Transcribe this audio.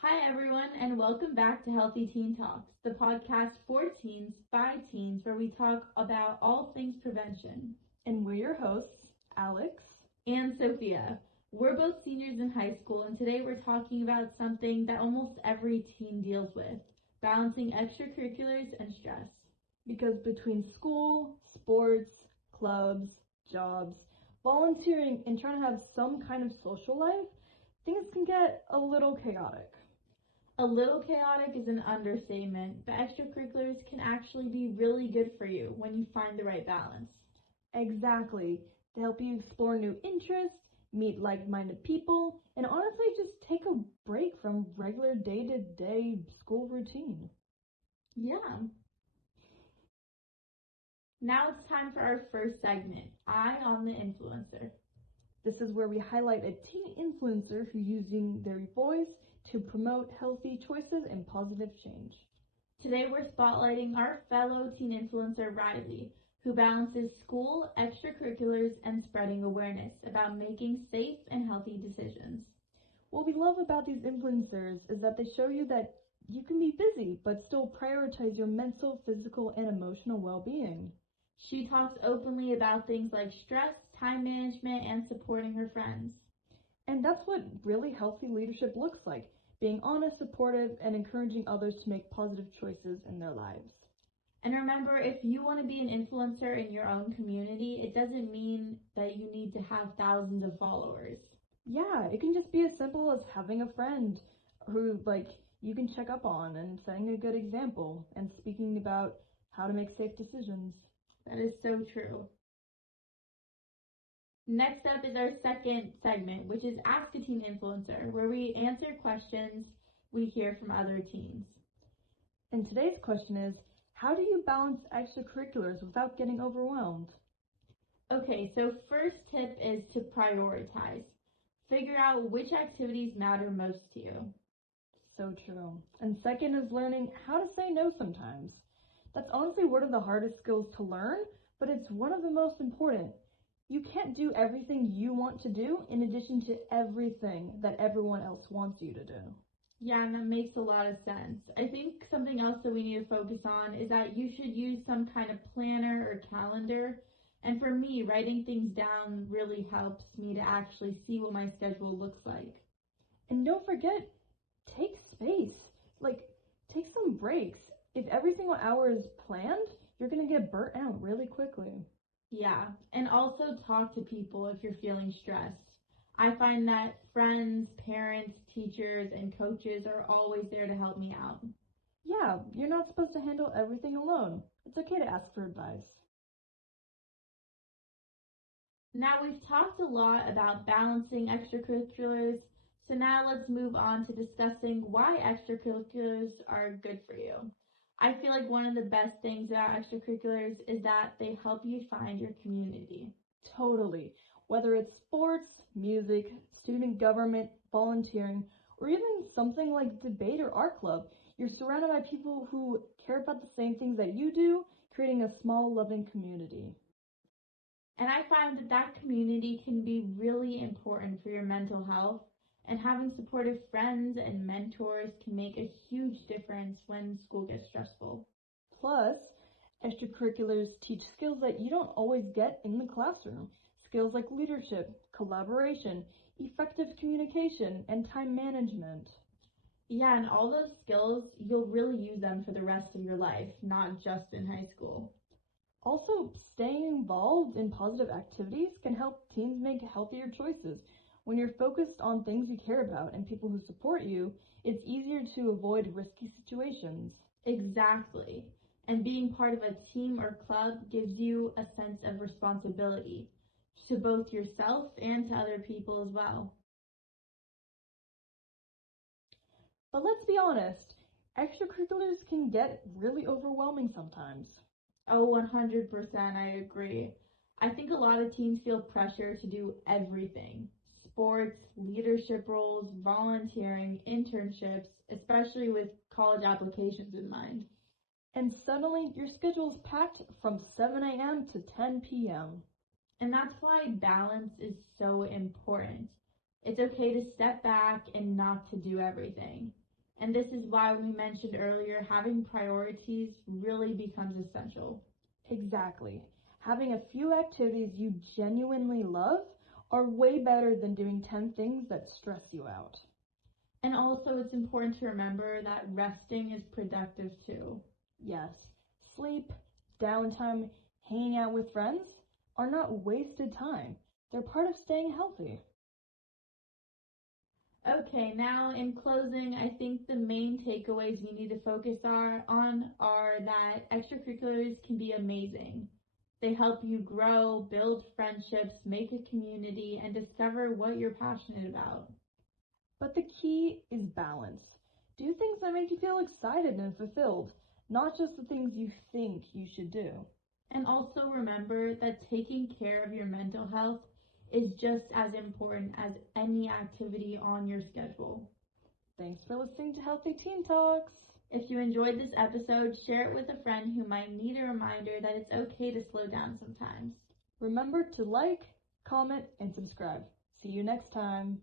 Hi, everyone, and welcome back to Healthy Teen Talks, the podcast for teens by teens, where we talk about all things prevention. And we're your hosts, Alex and Sophia. We're both seniors in high school, and today we're talking about something that almost every teen deals with: balancing extracurriculars and stress. Because between school, sports, clubs, jobs, volunteering, and trying to have some kind of social life, things can get a little chaotic. A little chaotic is an understatement, but extracurriculars can actually be really good for you when you find the right balance. Exactly. To help you explore new interests, meet like-minded people, and honestly just take a break from regular day-to-day school routine. Yeah. Now it's time for our first segment, Eye on the Influencer. This is where we highlight a teen influencer who's using their voice to promote healthy choices and positive change. Today we're spotlighting our fellow teen influencer Riley, who balances school, extracurriculars, and spreading awareness about making safe and healthy decisions. What we love about these influencers is that they show you that you can be busy but still prioritize your mental, physical, and emotional well-being. She talks openly about things like stress, time management, and supporting her friends. And that's what really healthy leadership looks like: being honest, supportive, and encouraging others to make positive choices in their lives. And remember, if you want to be an influencer in your own community, it doesn't mean that you need to have thousands of followers. Yeah, it can just be as simple as having a friend who, you can check up on and setting a good example and speaking about how to make safe decisions. That is so true. Next up is our second segment, which is Ask a Teen Influencer, where we answer questions we hear from other teens. And today's question is, how do you balance extracurriculars without getting overwhelmed? Okay, so first tip is to prioritize. Figure out which activities matter most to you. So true. And second is learning how to say no sometimes. That's honestly one of the hardest skills to learn, but it's one of the most important. You can't do everything you want to do in addition to everything that everyone else wants you to do. Yeah, and that makes a lot of sense. I think something else that we need to focus on is that you should use some kind of planner or calendar. And for me, writing things down really helps me to actually see what my schedule looks like. And don't forget, take space. Take some breaks. If every single hour is planned, you're going to get burnt out really quickly. Yeah, and also talk to people if you're feeling stressed. I find that friends, parents, teachers, and coaches are always there to help me out. Yeah, you're not supposed to handle everything alone. It's okay to ask for advice. Now we've talked a lot about balancing extracurriculars, so now let's move on to discussing why extracurriculars are good for you. I feel like one of the best things about extracurriculars is that they help you find your community. Totally. Whether it's sports, music, student government, volunteering, or even something like debate or art club, you're surrounded by people who care about the same things that you do, creating a small, loving community. And I find that community can be really important for your mental health, and having supportive friends and mentors can make a huge difference when school gets stressful. Plus, extracurriculars teach skills that you don't always get in the classroom. Skills like leadership, collaboration, effective communication, and time management. Yeah, and all those skills, you'll really use them for the rest of your life, not just in high school. Also, staying involved in positive activities can help teens make healthier choices. When you're focused on things you care about and people who support you, it's easier to avoid risky situations. Exactly. And being part of a team or club gives you a sense of responsibility to both yourself and to other people as well. But let's be honest, extracurriculars can get really overwhelming sometimes. Oh, 100%, I agree. I think a lot of teens feel pressure to do everything: sports, leadership roles, volunteering, internships, especially with college applications in mind. And suddenly, your schedule's packed from 7 a.m. to 10 p.m. And that's why balance is so important. It's okay to step back and not to do everything. And this is why we mentioned earlier, having priorities really becomes essential. Exactly. Having a few activities you genuinely love are way better than doing 10 things that stress you out. And also, it's important to remember that resting is productive too. Yes, sleep, downtime, hanging out with friends are not wasted time. They're part of staying healthy. Okay, now in closing, I think the main takeaways we need to focus on are that extracurriculars can be amazing. They help you grow, build friendships, make a community, and discover what you're passionate about. But the key is balance. Do things that make you feel excited and fulfilled, not just the things you think you should do. And also remember that taking care of your mental health is just as important as any activity on your schedule. Thanks for listening to Healthy Teen Talks. If you enjoyed this episode, share it with a friend who might need a reminder that it's okay to slow down sometimes. Remember to like, comment, and subscribe. See you next time.